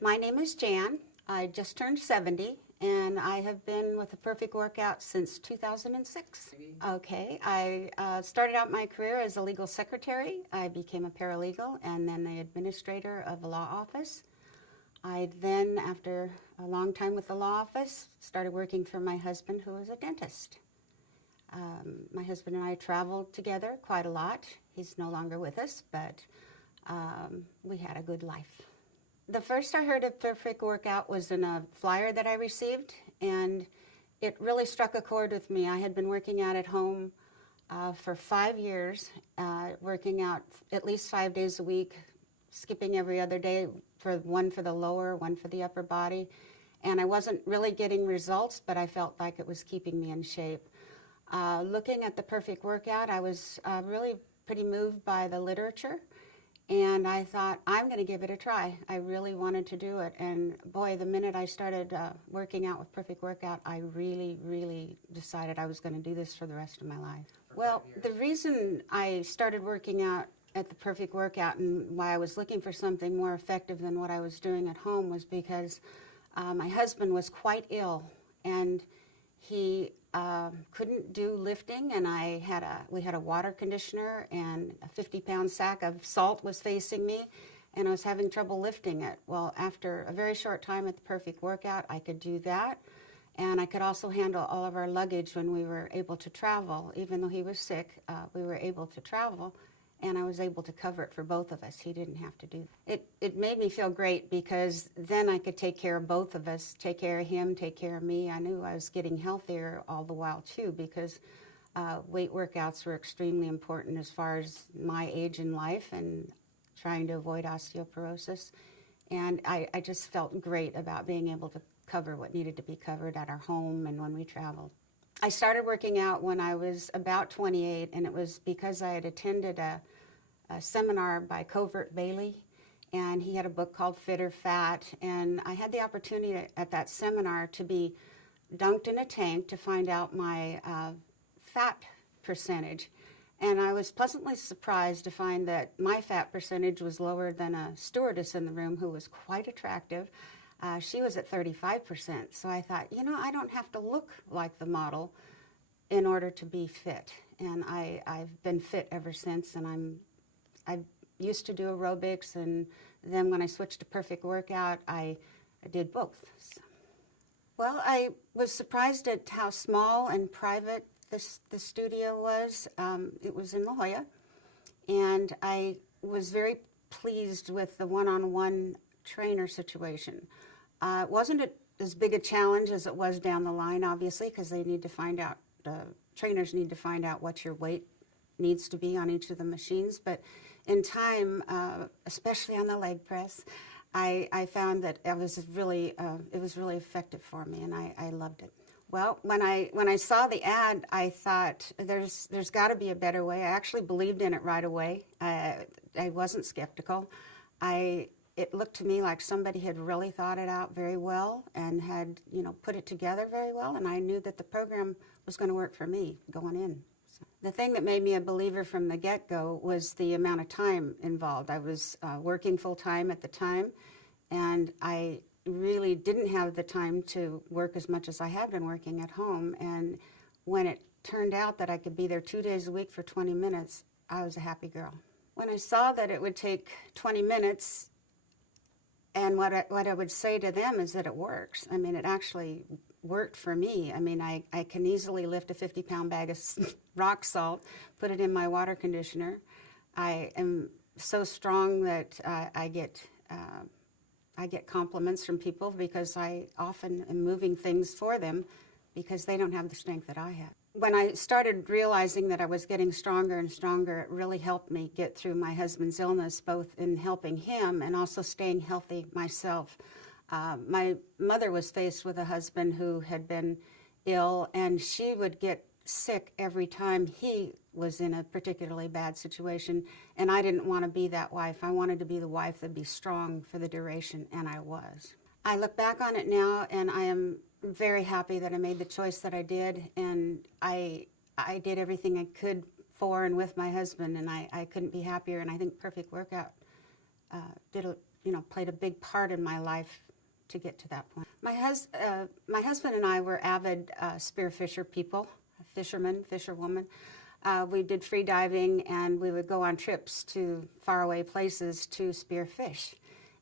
My name is Jan. I just turned 70, and I have been with the Perfect Workout since 2006. Okay, I started out my career as a legal secretary. I became a paralegal and then the administrator of a law office. I then, after a long time with the law office, started working for my husband, who is a dentist. My husband and I traveled together quite a lot. He's no longer with us, but we had a good life. The first I heard of Perfect Workout was in a flyer that I received, and it really struck a chord with me. I had been working out at home for 5 years, working out at least 5 days a week, skipping every other day, one for the lower, one for the upper body. And I wasn't really getting results, but I felt like it was keeping me in shape. Looking at the Perfect Workout, I was really pretty moved by the literature. And I thought, I'm going to give it a try. I really wanted to do it. And boy, the minute I started working out with Perfect Workout, I really decided I was going to do this for the rest of my life. Well, the reason I started working out at the Perfect Workout and why I was looking for something more effective than what I was doing at home was because my husband was quite ill, and he couldn't do lifting, and we had a water conditioner, and a 50-pound sack of salt was facing me, and I was having trouble lifting it. Well, after a very short time at the Perfect Workout, I could do that, and I could also handle all of our luggage when we were able to travel. Even though he was sick, we were able to travel, and I was able to cover it for both of us. He didn't have to do it. It made me feel great because then I could take care of both of us, take care of him, take care of me. I knew I was getting healthier all the while too, because weight workouts were extremely important as far as my age in life and trying to avoid osteoporosis. And I just felt great about being able to cover what needed to be covered at our home and when we traveled. I started working out when I was about 28, and it was because I had attended a seminar by Covert Bailey, and he had a book called Fit or Fat, and I had the opportunity at that seminar to be dunked in a tank to find out my fat percentage. And I was pleasantly surprised to find that my fat percentage was lower than a stewardess in the room who was quite attractive. She was at 35%. So I thought, I don't have to look like the model in order to be fit. And I've been fit ever since, and I used to do aerobics, and then when I switched to Perfect Workout, I did both. So. Well, I was surprised at how small and private the studio was. It was in La Jolla, and I was very pleased with the one-on-one trainer situation. It wasn't as big a challenge as it was down the line, obviously, because they need to find out, trainers need to find out what your weight needs to be on each of the machines. But in time, especially on the leg press, I found that it was really effective for me, and I loved it. Well, when I saw the ad, I thought there's got to be a better way. I actually believed in it right away. I wasn't skeptical. It looked to me like somebody had really thought it out very well and had, put it together very well, and I knew that the program was going to work for me going in. So the thing that made me a believer from the get-go was the amount of time involved. I was working full-time at the time, and I really didn't have the time to work as much as I had been working at home, and when it turned out that I could be there 2 days a week for 20 minutes, I was a happy girl. When I saw that it would take 20 minutes, and what I would say to them is that it works. I mean, it actually worked for me. I mean, I can easily lift a 50-pound bag of rock salt, put it in my water conditioner. I am so strong that I get compliments from people because I often am moving things for them because they don't have the strength that I have. When I started realizing that I was getting stronger and stronger, it really helped me get through my husband's illness, both in helping him and also staying healthy myself. My mother was faced with a husband who had been ill, and she would get sick every time he was in a particularly bad situation, and I didn't want to be that wife. I wanted to be the wife that'd be strong for the duration, and I was. I look back on it now, and I am very happy that I made the choice that I did, and I did everything I could for and with my husband, and I couldn't be happier, and I think Perfect Workout did played a big part in my life to get to that point. My husband and I were avid spearfisher people, fishermen, fisherwoman. We did free diving, and we would go on trips to faraway places to spear fish.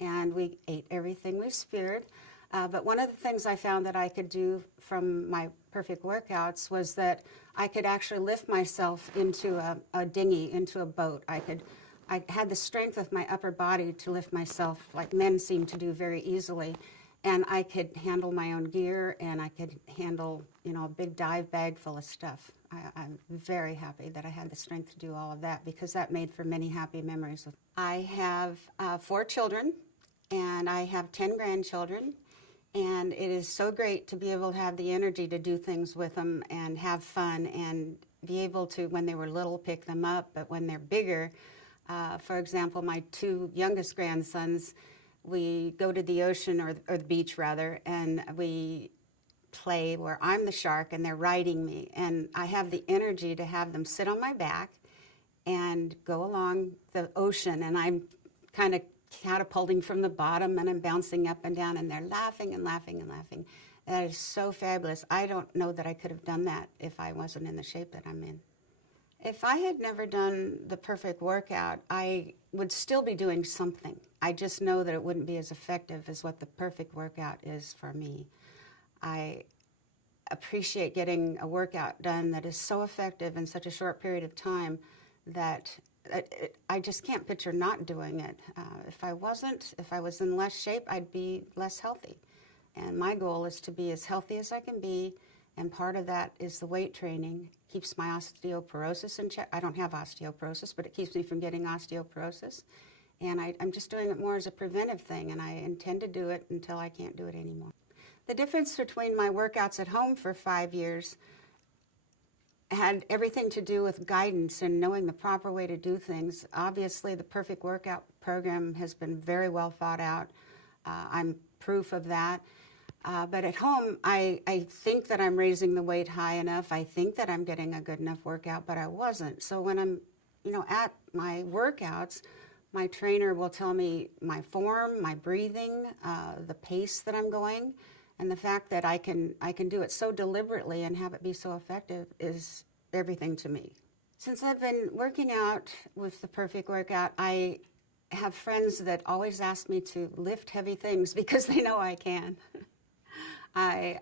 And we ate everything we speared. But one of the things I found that I could do from my perfect workouts was that I could actually lift myself into a dinghy, into a boat. I had the strength of my upper body to lift myself like men seem to do very easily. And I could handle my own gear, and I could handle, a big dive bag full of stuff. I'm very happy that I had the strength to do all of that, because that made for many happy memories. I have 4 children, and I have 10 grandchildren, and it is so great to be able to have the energy to do things with them and have fun and be able to, when they were little, pick them up, but when they're bigger, for example, my 2 youngest grandsons, we go to the ocean, or the beach rather, and we play where I'm the shark and they're riding me, and I have the energy to have them sit on my back and go along the ocean, and I'm kind of catapulting from the bottom, and I'm bouncing up and down, and they're laughing and laughing and laughing. That is so fabulous. I don't know that I could have done that if I wasn't in the shape that I'm in. If I had never done the perfect workout, I would still be doing something. I just know that it wouldn't be as effective as what the perfect workout is for me. I appreciate getting a workout done that is so effective in such a short period of time that I just can't picture not doing it. If I was in less shape, I'd be less healthy. And my goal is to be as healthy as I can be, and part of that is the weight training. Keeps my osteoporosis in check. I don't have osteoporosis, but it keeps me from getting osteoporosis. And I'm just doing it more as a preventive thing, and I intend to do it until I can't do it anymore. The difference between my workouts at home for 5 years had everything to do with guidance and knowing the proper way to do things. Obviously, the perfect workout program has been very well thought out. I'm proof of that. But at home, I think that I'm raising the weight high enough. I think that I'm getting a good enough workout, but I wasn't. So when I'm, at my workouts, my trainer will tell me my form, my breathing, the pace that I'm going, and the fact that I can do it so deliberately and have it be so effective is everything to me. Since I've been working out with the perfect workout, I have friends that always ask me to lift heavy things because they know I can. I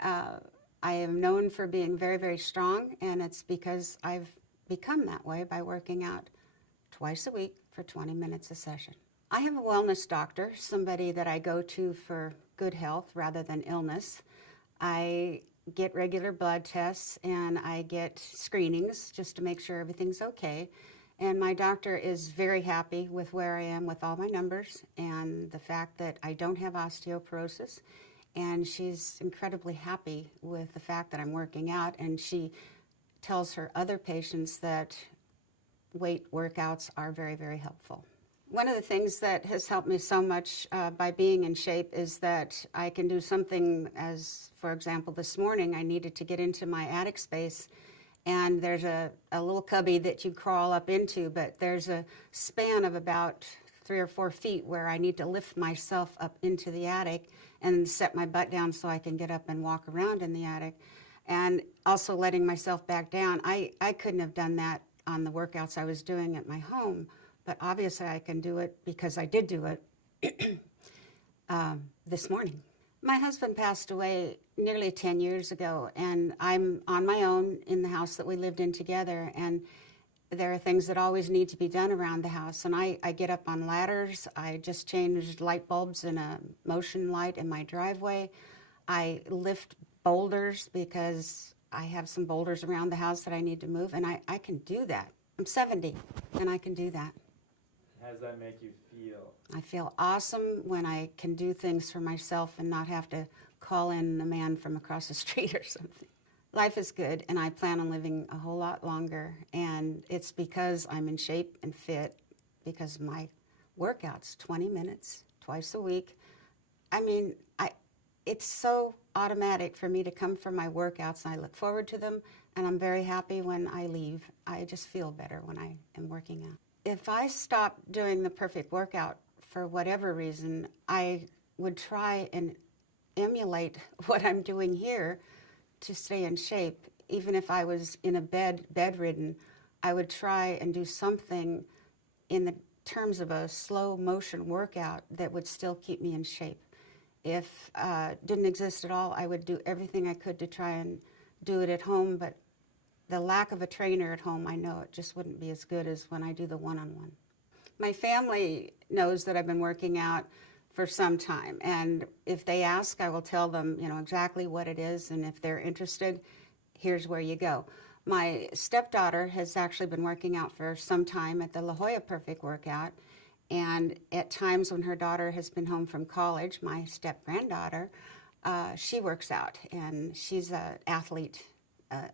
am known for being very, very strong, and it's because I've become that way by working out twice a week for 20 minutes a session. I have a wellness doctor, somebody that I go to for good health rather than illness. I get regular blood tests, and I get screenings just to make sure everything's okay. And my doctor is very happy with where I am with all my numbers and the fact that I don't have osteoporosis. And she's incredibly happy with the fact that I'm working out, and she tells her other patients that weight workouts are very, very helpful. One of the things that has helped me so much by being in shape is that I can do something as, for example, this morning I needed to get into my attic space, and there's a little cubby that you crawl up into, but there's a span of about 3 or 4 feet where I need to lift myself up into the attic and set my butt down so I can get up and walk around in the attic, and also letting myself back down. I couldn't have done that on the workouts I was doing at my home, but obviously I can do it because I did do it this morning. My husband passed away nearly 10 years ago, and I'm on my own in the house that we lived in together, and there are things that always need to be done around the house, and I get up on ladders. I just changed light bulbs in a motion light in my driveway. I lift boulders because I have some boulders around the house that I need to move, and I can do that. I'm 70, and I can do that. How does that make you feel? I feel awesome when I can do things for myself and not have to call in a man from across the street or something. Life is good, and I plan on living a whole lot longer, and it's because I'm in shape and fit, because of my workouts, 20 minutes, twice a week. I mean, it's so automatic for me to come for my workouts, and I look forward to them, and I'm very happy when I leave. I just feel better when I am working out. If I stopped doing the perfect workout for whatever reason, I would try and emulate what I'm doing here to stay in shape. Even if I was in a bedridden, I would try and do something in the terms of a slow motion workout that would still keep me in shape. If didn't exist at all, I would do everything I could to try and do it at home, but the lack of a trainer at home, I know it just wouldn't be as good as when I do the one-on-one. My family knows that I've been working out for some time, and if they ask, I will tell them, exactly what it is, and if they're interested, here's where you go. My stepdaughter has actually been working out for some time at the La Jolla Perfect Workout, and at times when her daughter has been home from college, my step-granddaughter, she works out, and she's an athlete,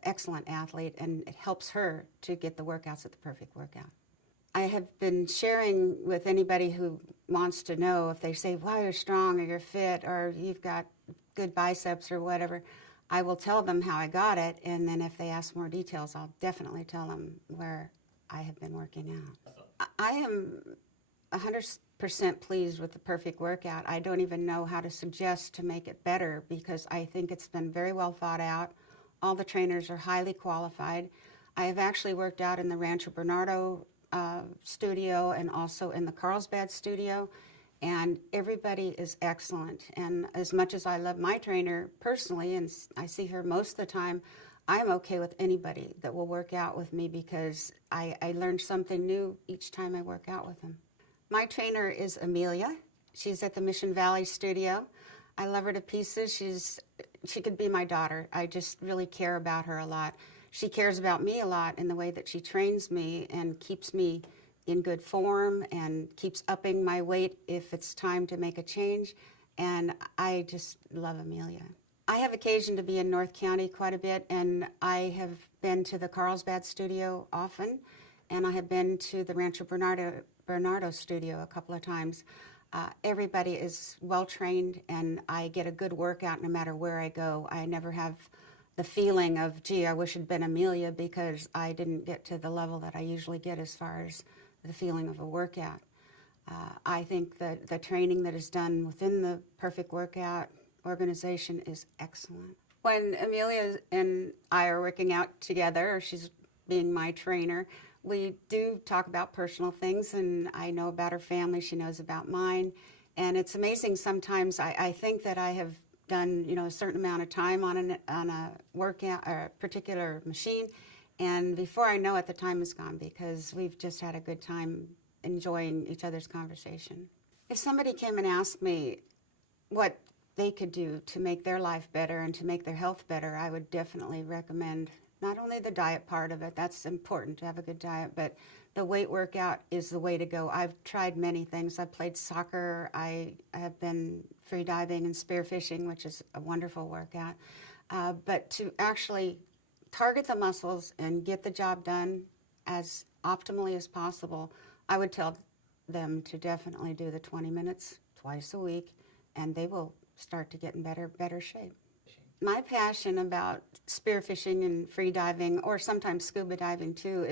excellent athlete, and it helps her to get the workouts at the Perfect Workout. I have been sharing with anybody who wants to know, if they say, wow, you're strong, or you're fit, or you've got good biceps, or whatever, I will tell them how I got it, and then if they ask more details, I'll definitely tell them where I have been working out. I am 100% pleased with the Perfect Workout. I don't even know how to suggest to make it better, because I think it's been very well thought out. All the trainers are highly qualified. I have actually worked out in the Rancho Bernardo studio and also in the Carlsbad studio, and everybody is excellent. And as much as I love my trainer personally, and I see her most of the time, I'm okay with anybody that will work out with me, because I learn something new each time I work out with them. My trainer is Amelia. She's at the Mission Valley studio. I love her to pieces. She could be my daughter. I just really care about her a lot. She cares about me a lot in the way that she trains me and keeps me in good form and keeps upping my weight if it's time to make a change. And I just love Amelia. I have occasion to be in North County quite a bit, and I have been to the Carlsbad studio often, and I have been to the Rancho Bernardo studio a couple of times. Everybody is well trained, and I get a good workout no matter where I go. I never have the feeling of, gee, I wish it'd been Amelia, because I didn't get to the level that I usually get as far as the feeling of a workout. I think that the training that is done within the Perfect Workout organization is excellent. When Amelia and I are working out together, or she's being my trainer, we do talk about personal things, and I know about her family, she knows about mine, and it's amazing sometimes. I think that I have done a certain amount of time on a workout or a particular machine, and before I know it, the time is gone, because we've just had a good time enjoying each other's conversation. If somebody came and asked me what they could do to make their life better and to make their health better, I would definitely recommend not only the diet part of it, that's important to have a good diet, but the weight workout is the way to go. I've tried many things. I've played soccer. I have been free diving and spearfishing, which is a wonderful workout. But to actually target the muscles and get the job done as optimally as possible, I would tell them to definitely do the 20 minutes twice a week, and they will start to get in better shape. My passion about spearfishing and free diving, or sometimes scuba diving too,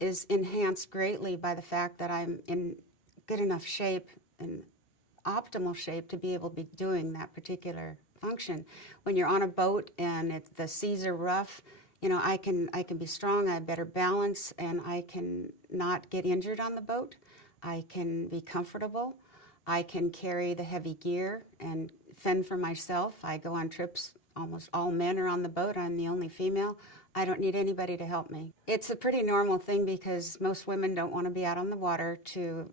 is enhanced greatly by the fact that I'm in good enough shape and optimal shape to be able to be doing that particular function. When you're on a boat and the seas are rough, I can be strong, I have better balance, and I can not get injured on the boat. I can be comfortable. I can carry the heavy gear and fend for myself. I go on trips. Almost all men are on the boat. I'm the only female. I don't need anybody to help me. It's a pretty normal thing, because most women don't want to be out on the water to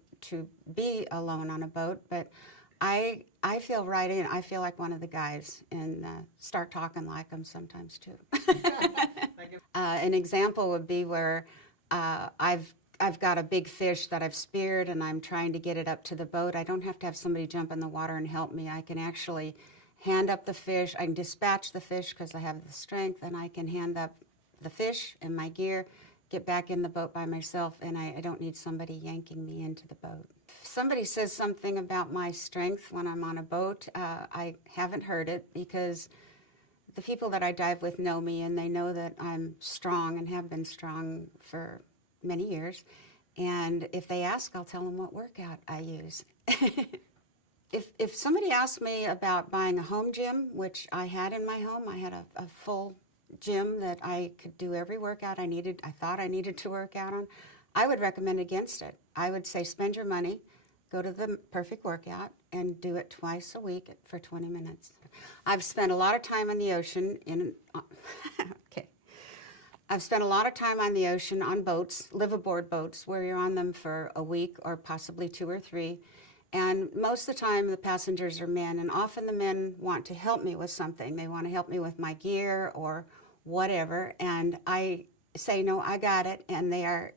be alone on a boat, but I feel right in. I feel like one of the guys, and start talking like them sometimes too. An example would be where I've got a big fish that I've speared, and I'm trying to get it up to the boat. I don't have to have somebody jump in the water and help me. I can actually hand up the fish. I can dispatch the fish because I have the strength, and I can hand up the fish and my gear, get back in the boat by myself, and I don't need somebody yanking me into the boat. If somebody says something about my strength when I'm on a boat, I haven't heard it, because the people that I dive with know me, and they know that I'm strong and have been strong for many years. And if they ask, I'll tell them what workout I use. If somebody asked me about buying a home gym, which I had in my home, I had a full gym that I could do every workout I thought I needed to work out on, I would recommend against it. I would say spend your money, go to the Perfect Workout, and do it twice a week for 20 minutes. I've spent a lot of time on the ocean okay. I've spent a lot of time on the ocean on boats, live-aboard boats, where you're on them for a week or possibly 2 or 3. And most of the time, the passengers are men, and often the men want to help me with something. They want to help me with my gear or whatever, and I say, no, I got it, and they are,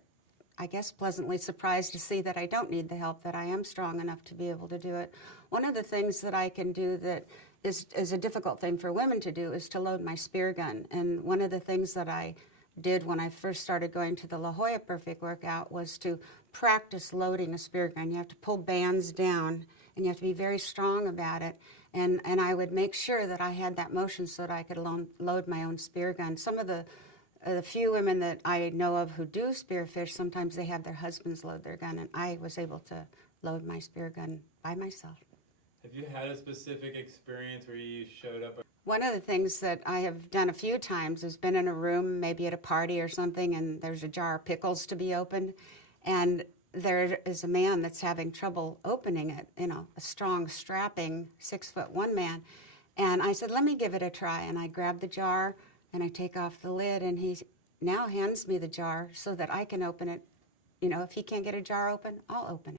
I guess, pleasantly surprised to see that I don't need the help, that I am strong enough to be able to do it. One of the things that I can do that is a difficult thing for women to do is to load my spear gun. And one of the things that I did when I first started going to the La Jolla Perfect Workout was to practice loading a spear gun. You have to pull bands down, and you have to be very strong about it. And I would make sure that I had that motion so that I could load my own spear gun. Some of the few women that I know of who do spearfish, sometimes they have their husbands load their gun, and I was able to load my spear gun by myself. Have you had a specific experience where you showed up? One of the things that I have done a few times is been in a room, maybe at a party or something, and there's a jar of pickles to be opened, and there is a man that's having trouble opening it, a strong, strapping 6'1" man. And I said, let me give it a try. And I grab the jar and I take off the lid, and he now hands me the jar so that I can open it. If he can't get a jar open, I'll open it.